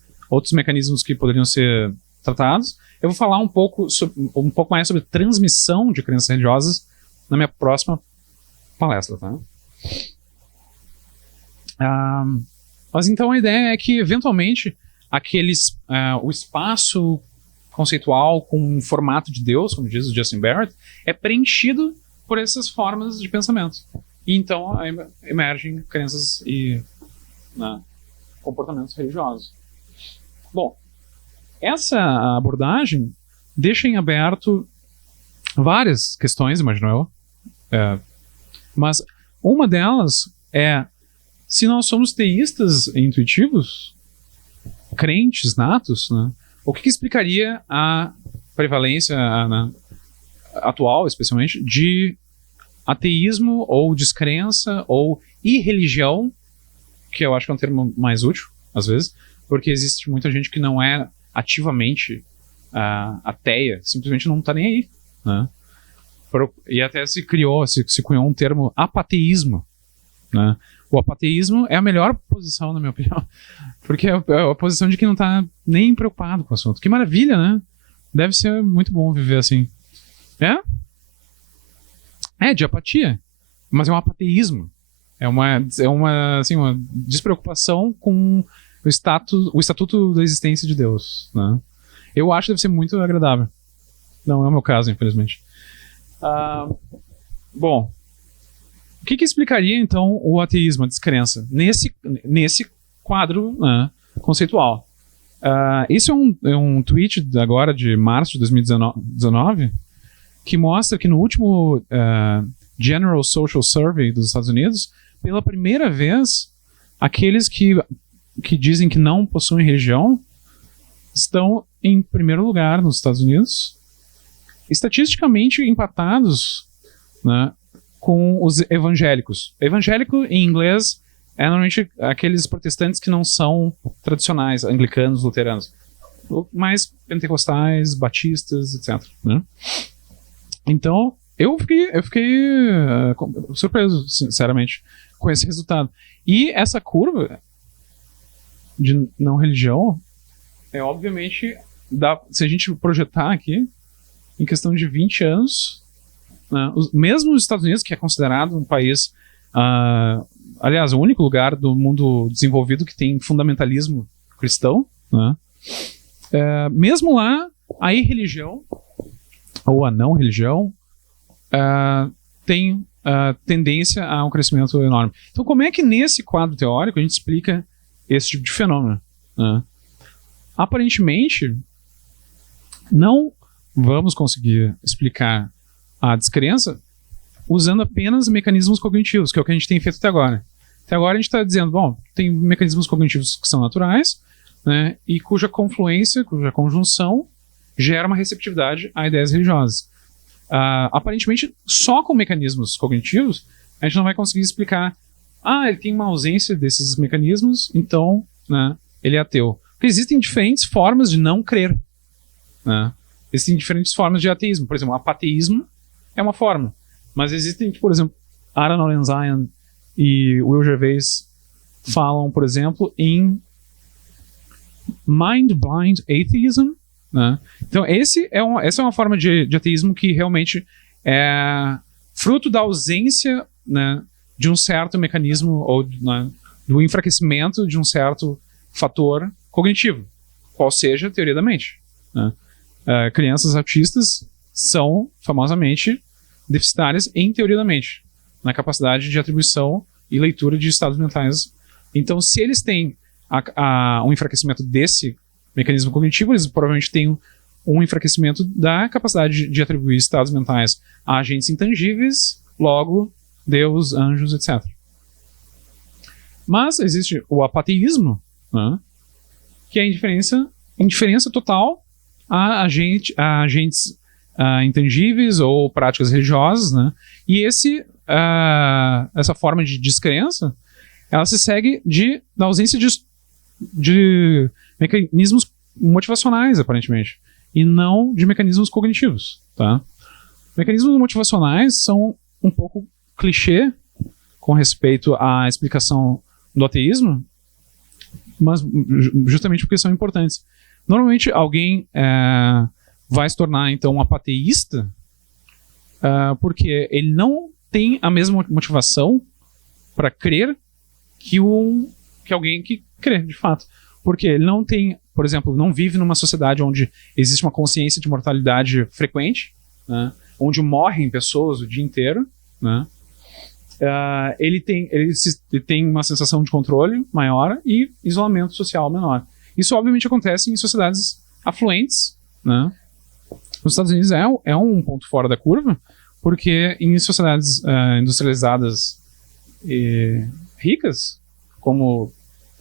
mecanismos que poderiam ser tratados. Eu vou falar um pouco mais sobre transmissão de crenças religiosas na minha próxima palestra, tá? Mas então a ideia é que, eventualmente, o espaço conceitual com um formato de Deus, como diz o Justin Barrett, é preenchido por essas formas de pensamento. E então emergem crenças e comportamentos religiosos. Bom, essa abordagem deixa em aberto várias questões, imagino eu. Mas uma delas é: se nós somos teístas intuitivos, crentes natos, né, o que explicaria a prevalência atual, especialmente, de ateísmo ou descrença ou irreligião, que eu acho que é um termo mais útil, às vezes, porque existe muita gente que não é ativamente ateia, simplesmente não está nem aí, né? E até se cunhou um termo apateísmo, né? O apateísmo é a melhor posição, na minha opinião, porque é a posição de quem não está nem preocupado com o assunto. Que maravilha, né? Deve ser muito bom viver assim. De apatia, mas é um apateísmo. É uma despreocupação com o estatuto da existência de Deus, né? Eu acho que deve ser muito agradável. Não é o meu caso, infelizmente. Bom, o que explicaria então o ateísmo, a descrença, nesse quadro, né, conceitual? Isso é um tweet agora de março de 2019 que mostra que no último General Social Survey dos Estados Unidos, pela primeira vez, aqueles que dizem que não possuem religião estão em primeiro lugar nos Estados Unidos, estatisticamente empatados, né, com os evangélicos. Evangélico, em inglês, é normalmente aqueles protestantes que não são tradicionais, anglicanos, luteranos, mas pentecostais, batistas, etc., né? Então, eu fiquei surpreso, sinceramente, com esse resultado. E essa curva de não religião obviamente, se a gente projetar aqui, em questão de 20 anos, né, mesmo os Estados Unidos, que é considerado um país, aliás, o único lugar do mundo desenvolvido que tem fundamentalismo cristão, né, mesmo lá, a irreligião, ou a não religião, tem tendência a um crescimento enorme. Então, como é que nesse quadro teórico a gente explica esse tipo de fenômeno, né? Aparentemente, não vamos conseguir explicar a descrença usando apenas mecanismos cognitivos, que é o que a gente tem feito até agora. Até agora a gente está dizendo, bom, tem mecanismos cognitivos que são naturais, né, e cuja confluência, cuja conjunção gera uma receptividade a ideias religiosas. Aparentemente, só com mecanismos cognitivos, a gente não vai conseguir explicar, ele tem uma ausência desses mecanismos, então, né, ele é ateu. Porque existem diferentes formas de não crer, né? Existem diferentes formas de ateísmo. Por exemplo, o apateísmo é uma forma, Mas existem, por exemplo, Aaron Lorenzayan e Will Gervais falam, por exemplo, em mind-blind atheism, né? Então, essa é uma forma de ateísmo que realmente é fruto da ausência, né, de um certo mecanismo ou, né, do enfraquecimento de um certo fator cognitivo, qual seja a teoria da mente, né? Crianças autistas são famosamente deficitárias em teoria da mente, na capacidade de atribuição e leitura de estados mentais. Então, se eles têm um enfraquecimento desse mecanismo cognitivo, eles provavelmente têm um enfraquecimento da capacidade de atribuir estados mentais a agentes intangíveis, logo, Deus, anjos, etc. Mas existe o apateísmo, né, que é a indiferença total a agentes intangíveis ou práticas religiosas, né, e essa forma de descrença, ela se segue da ausência de mecanismos motivacionais, aparentemente, e não de mecanismos cognitivos, tá? Mecanismos motivacionais são um pouco clichê com respeito à explicação do ateísmo, mas justamente porque são importantes. Normalmente alguém vai se tornar, então, um apateísta porque ele não tem a mesma motivação para crer que alguém que crê, de fato. Porque ele não tem, por exemplo, não vive numa sociedade onde existe uma consciência de mortalidade frequente, né, onde morrem pessoas o dia inteiro, né. Ele tem uma sensação de controle maior e isolamento social menor. Isso, obviamente, acontece em sociedades afluentes, né. Os Estados Unidos é um ponto fora da curva, porque em sociedades industrializadas e ricas, como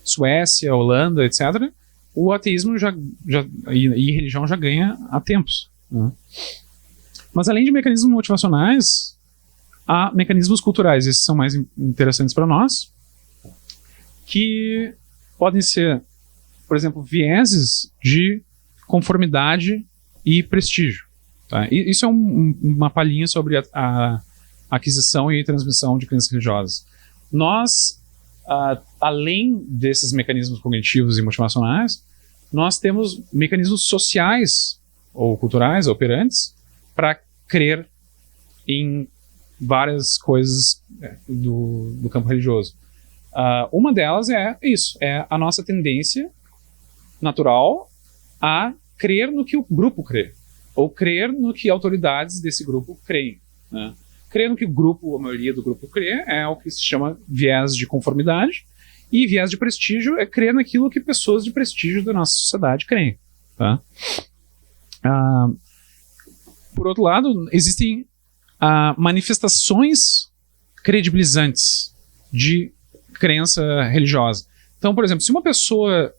Suécia, Holanda, etc., o ateísmo e religião já ganha há tempos, né? Mas além de mecanismos motivacionais, há mecanismos culturais, esses são mais interessantes para nós, que podem ser, por exemplo, vieses de conformidade e prestígio, tá? E isso é uma palhinha sobre a aquisição e transmissão de crenças religiosas. Nós, além desses mecanismos cognitivos e motivacionais, nós temos mecanismos sociais ou culturais operantes para crer em várias coisas do campo religioso. Uma delas é a nossa tendência natural a crer no que o grupo crê, ou crer no que autoridades desse grupo creem, né? Crer no que a maioria do grupo crê é o que se chama viés de conformidade, e viés de prestígio é crer naquilo que pessoas de prestígio da nossa sociedade creem, tá? Por outro lado, existem manifestações credibilizantes de crença religiosa. Então, por exemplo, se uma pessoa,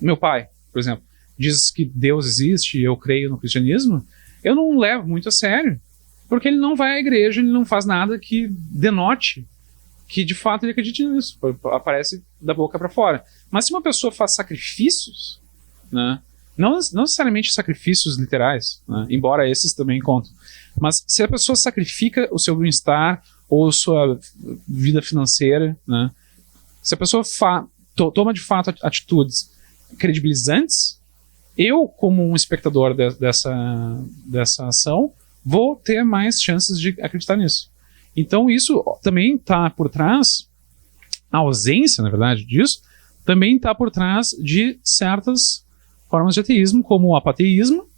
meu pai, por exemplo, diz que Deus existe e eu creio no cristianismo, eu não levo muito a sério, porque ele não vai à igreja, ele não faz nada que denote que de fato ele acredita nisso, aparece da boca para fora. Mas se uma pessoa faz sacrifícios, né, não necessariamente sacrifícios literais, né, embora esses também contam, mas se a pessoa sacrifica o seu bem-estar ou sua vida financeira, né, se a pessoa toma de fato atitudes credibilizantes, eu, como um espectador dessa ação, vou ter mais chances de acreditar nisso. Então isso também está por trás, a ausência, na verdade, disso, também está por trás de certas formas de ateísmo, como o apateísmo,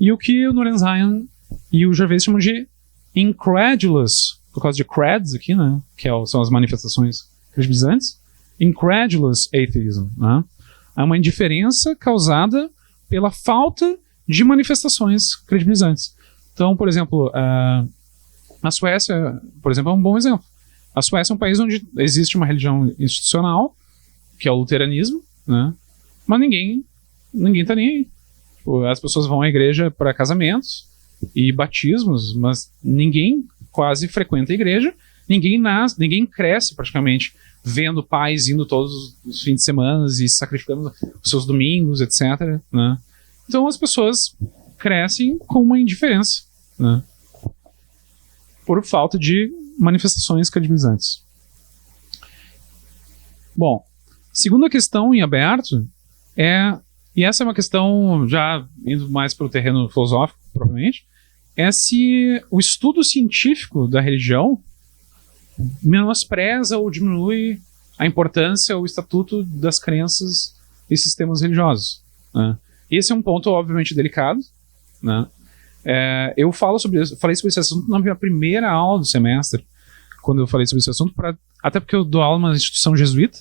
e o que o Lorenzayan e o Gervais chamam de incredulous, por causa de creds aqui, né, que são as manifestações credibilizantes, incredulous atheism, né? É uma indiferença causada pela falta de manifestações credibilizantes. Então, por exemplo, a Suécia, por exemplo, é um bom exemplo. A Suécia é um país onde existe uma religião institucional, que é o luteranismo, né? Mas ninguém tá nem aí. As pessoas vão à igreja para casamentos e batismos, mas ninguém quase frequenta a igreja, ninguém cresce praticamente vendo pais indo todos os fins de semana e sacrificando os seus domingos, etc., né? Então as pessoas crescem com uma indiferença, né? por falta de manifestações credibilizantes. Bom, segunda questão em aberto e essa é uma questão já indo mais para o terreno filosófico, provavelmente, é se o estudo científico da religião menospreza ou diminui a importância ou o estatuto das crenças e sistemas religiosos, né? Esse é um ponto, obviamente, delicado, né? Eu falei sobre esse assunto na minha primeira aula do semestre, quando eu falei sobre esse assunto, até porque eu dou aula numa instituição jesuíta,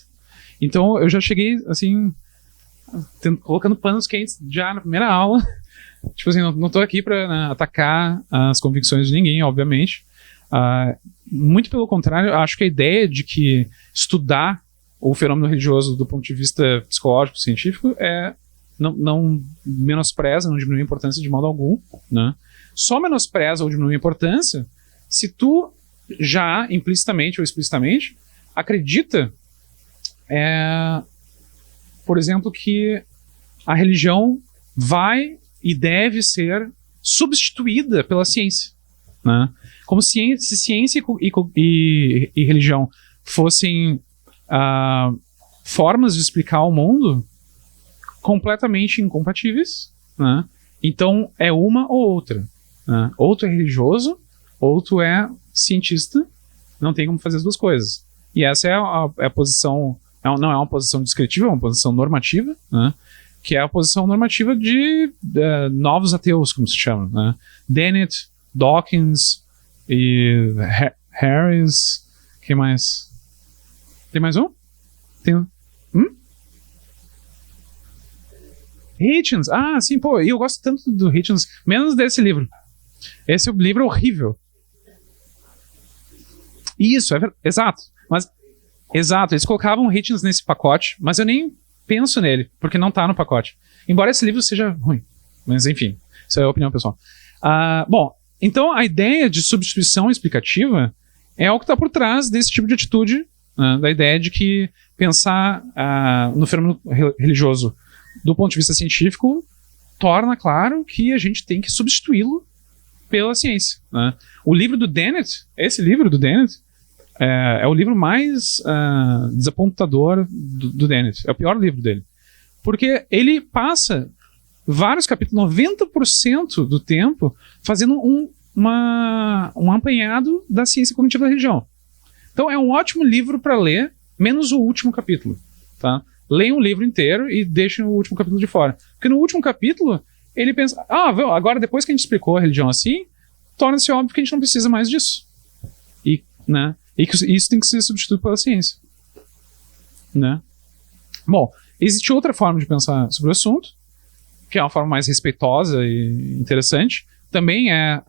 então eu já cheguei, assim, colocando panos quentes já na primeira aula. Tipo assim, não tô aqui para, né, atacar as convicções de ninguém, obviamente. Muito pelo contrário, acho que a ideia de que estudar o fenômeno religioso do ponto de vista psicológico, científico, não menospreza, não diminui a importância de modo algum, né? Só menospreza ou diminui a importância se tu já, implicitamente ou explicitamente, acredita, por exemplo, que a religião vai e deve ser substituída pela ciência, né? Como se ciência e religião fossem formas de explicar o mundo completamente incompatíveis, né? Então é uma ou outra, né? Ou tu é religioso, ou tu é cientista, não tem como fazer as duas coisas. E essa é a posição, não é uma posição descritiva, é uma posição normativa, né? Que é a posição normativa de novos ateus, como se chama, né? Dennett, Dawkins e Harris. Quem mais? Tem mais um? Tem. Hitchens. Ah, sim, pô, eu gosto tanto do Hitchens, menos desse livro. Esse livro é horrível. Isso, exato. Exato, eles colocavam Hitchens nesse pacote, mas eu nem penso nele, porque não tá no pacote. Embora esse livro seja ruim. Mas enfim, isso é a opinião pessoal. Bom, então a ideia de substituição explicativa é o que está por trás desse tipo de atitude, né, da ideia de que pensar no fenômeno religioso do ponto de vista científico torna claro que a gente tem que substituí-lo pela ciência, né? O livro do Dennett, esse livro do Dennett, é o livro mais desapontador do Dennett. É o pior livro dele. Porque ele passa vários capítulos, 90% do tempo, fazendo um apanhado da ciência cognitiva da religião. Então é um ótimo livro para ler, menos o último capítulo, tá? Leia um livro inteiro e deixe o último capítulo de fora. Porque no último capítulo, ele pensa, agora depois que a gente explicou a religião assim, torna-se óbvio que a gente não precisa mais disso. Né? E que isso tem que ser substituído pela ciência, né? Bom, existe outra forma de pensar sobre o assunto, que é uma forma mais respeitosa e interessante. Também é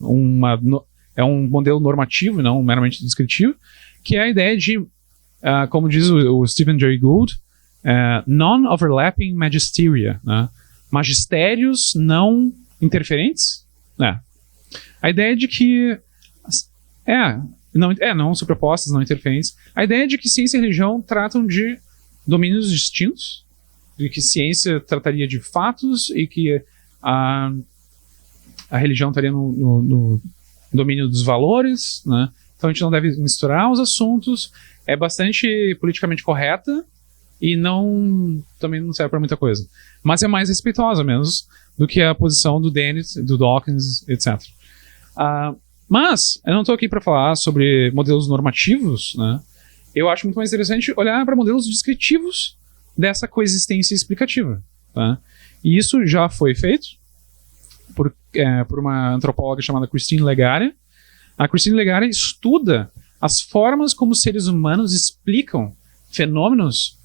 um modelo normativo, não meramente descritivo, que é a ideia de, como diz o Stephen Jay Gould, non-overlapping magisteria, né? Magistérios não interferentes, né? A ideia de que não superpostas, não interferentes. A ideia é de que ciência e religião tratam de domínios distintos, de que ciência trataria de fatos e que a religião estaria no domínio dos valores, né? Então a gente não deve misturar os assuntos. É bastante politicamente correta e também não serve para muita coisa. Mas é mais respeitosa menos do que a posição do Dennett, do Dawkins, etc. Mas eu não estou aqui para falar sobre modelos normativos, né? Eu acho muito mais interessante olhar para modelos descritivos dessa coexistência explicativa, tá? E isso já foi feito por uma antropóloga chamada Christine Legaria. A Christine Legaria estuda as formas como os seres humanos explicam fenômenos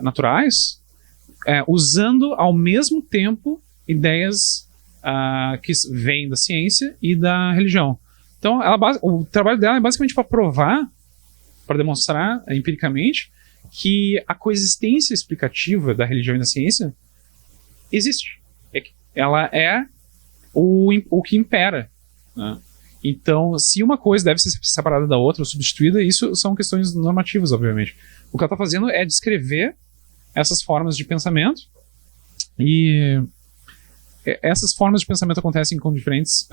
naturais, usando ao mesmo tempo ideias que vêm da ciência e da religião. Então, o trabalho dela é basicamente para provar, para demonstrar empiricamente que a coexistência explicativa da religião e da ciência existe. Ela é o que impera, né? Então, se uma coisa deve ser separada da outra ou substituída, isso são questões normativas, obviamente. O que ela está fazendo é descrever essas formas de pensamento, e essas formas de pensamento acontecem com diferentes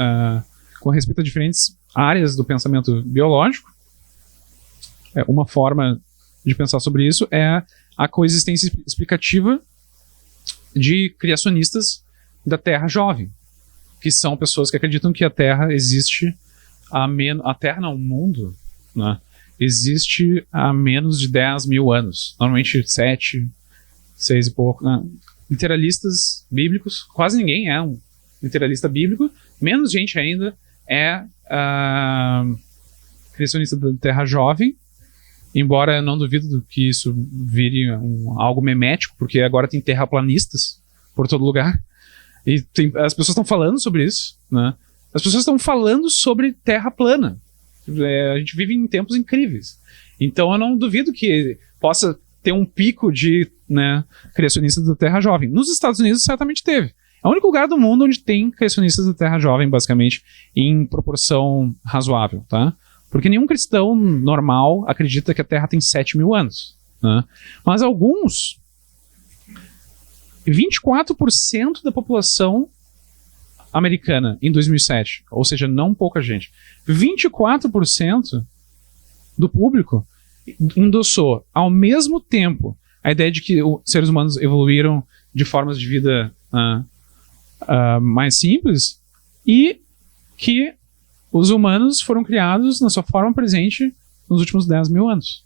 com respeito a diferentes áreas do pensamento biológico. Uma forma de pensar sobre isso é a coexistência explicativa de criacionistas da Terra jovem, que são pessoas que acreditam que a Terra existe a Terra não, o mundo, né, existe há menos de 10 mil anos, normalmente 7, 6 e pouco, né? Literalistas bíblicos, quase ninguém é um literalista bíblico, menos gente ainda é criacionista da Terra jovem, embora eu não duvido que isso vire algo memético, porque agora tem terraplanistas por todo lugar, e as pessoas estão falando sobre isso, né? As pessoas estão falando sobre terra plana. A gente vive em tempos incríveis. Então eu não duvido que possa ter um pico de, né, criacionistas da Terra jovem. Nos Estados Unidos certamente teve. É o único lugar do mundo onde tem criacionistas da Terra jovem, basicamente, em proporção razoável, tá? Porque nenhum cristão normal acredita que a Terra tem 7 mil anos, né? Mas alguns, 24% da população americana em 2007, ou seja, não pouca gente, 24% do público endossou ao mesmo tempo a ideia de que os seres humanos evoluíram de formas de vida mais simples e que os humanos foram criados na sua forma presente nos últimos 10 mil anos.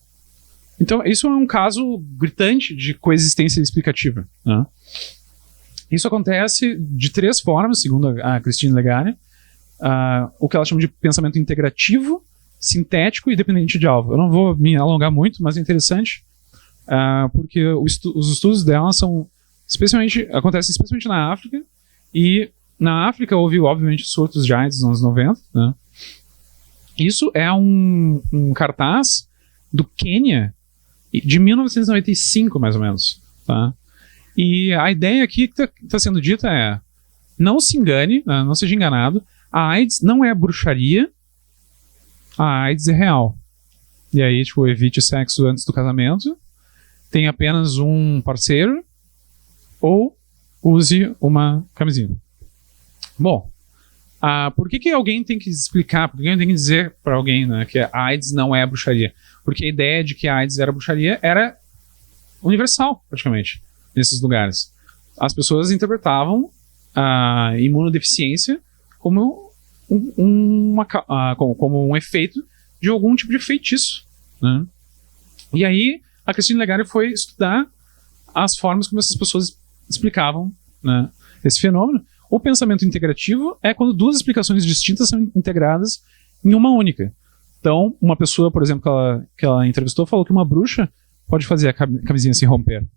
Então, isso é um caso gritante de coexistência explicativa, né? Isso acontece de 3 formas, segundo a Christine Legare. O que ela chama de pensamento integrativo, sintético e dependente de alvo. Eu não vou me alongar muito, mas é interessante, porque os estudos dela acontecem especialmente na África, e na África houve, obviamente, surtos de AIDS nos anos 90, né? Isso é um cartaz do Quênia de 1995, mais ou menos, tá? E a ideia aqui que está sendo dita é: não se engane, né, não seja enganado, a AIDS não é bruxaria, a AIDS é real. E aí, tipo, evite sexo antes do casamento, tenha apenas um parceiro, ou use uma camisinha. Bom, por que alguém tem que explicar, por que alguém tem que dizer para alguém, né, que a AIDS não é bruxaria? Porque a ideia de que a AIDS era bruxaria era universal, praticamente, nesses lugares. As pessoas interpretavam a imunodeficiência como como um efeito de algum tipo de feitiço, né? E aí a Christine Legare foi estudar as formas como essas pessoas explicavam, né, esse fenômeno. O pensamento integrativo é quando 2 explicações distintas são integradas em uma única. Então, uma pessoa, por exemplo, que ela entrevistou, falou que uma bruxa pode fazer a camisinha se romper.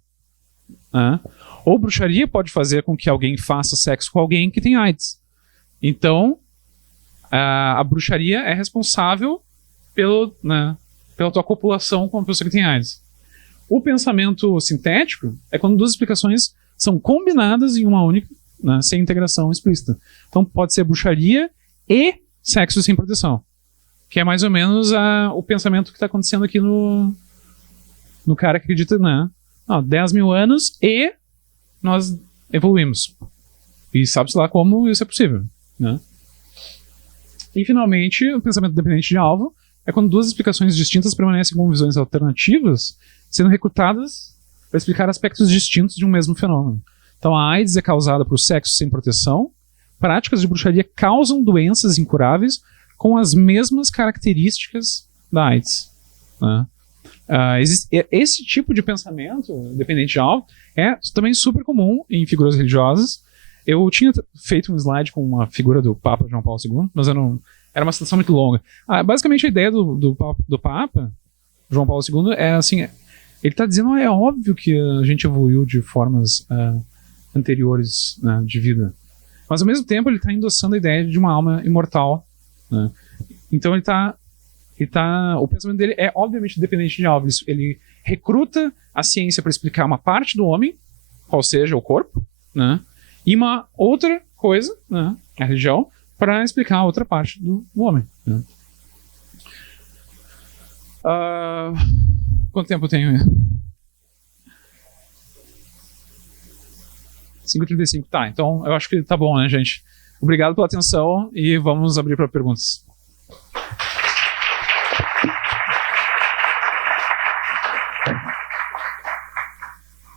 Ou bruxaria pode fazer com que alguém faça sexo com alguém que tem AIDS. Então, a bruxaria é responsável pela tua copulação com uma pessoa que tem AIDS. O pensamento sintético é quando 2 explicações são combinadas em uma única, né, sem integração explícita. Então, pode ser bruxaria e sexo sem proteção, que é mais ou menos o pensamento que está acontecendo aqui no cara que acredita, né? 10 mil anos e nós evoluímos. E sabe-se lá como isso é possível, né? E, finalmente, o pensamento dependente de alvo é quando 2 explicações distintas permanecem com visões alternativas, sendo recrutadas para explicar aspectos distintos de um mesmo fenômeno. Então, a AIDS é causada por sexo sem proteção. Práticas de bruxaria causam doenças incuráveis com as mesmas características da AIDS, né? Esse tipo de pensamento dependente de alvo é também super comum em figuras religiosas. Eu tinha feito um slide com uma figura do Papa João Paulo II, mas era uma citação muito longa. Basicamente, a ideia do Papa João Paulo II é assim: ele está dizendo, é óbvio que a gente evoluiu de formas anteriores, né, de vida, mas ao mesmo tempo ele está endossando a ideia de uma alma imortal, né? Então o pensamento dele é obviamente dependente de algo. Ele recruta a ciência para explicar uma parte do homem, qual seja o corpo, né, e uma outra coisa, né, a religião, para explicar a outra parte do homem, né? Quanto tempo eu tenho? 5h35. Tá, então eu acho que tá bom, né, gente? Obrigado pela atenção e vamos abrir para perguntas.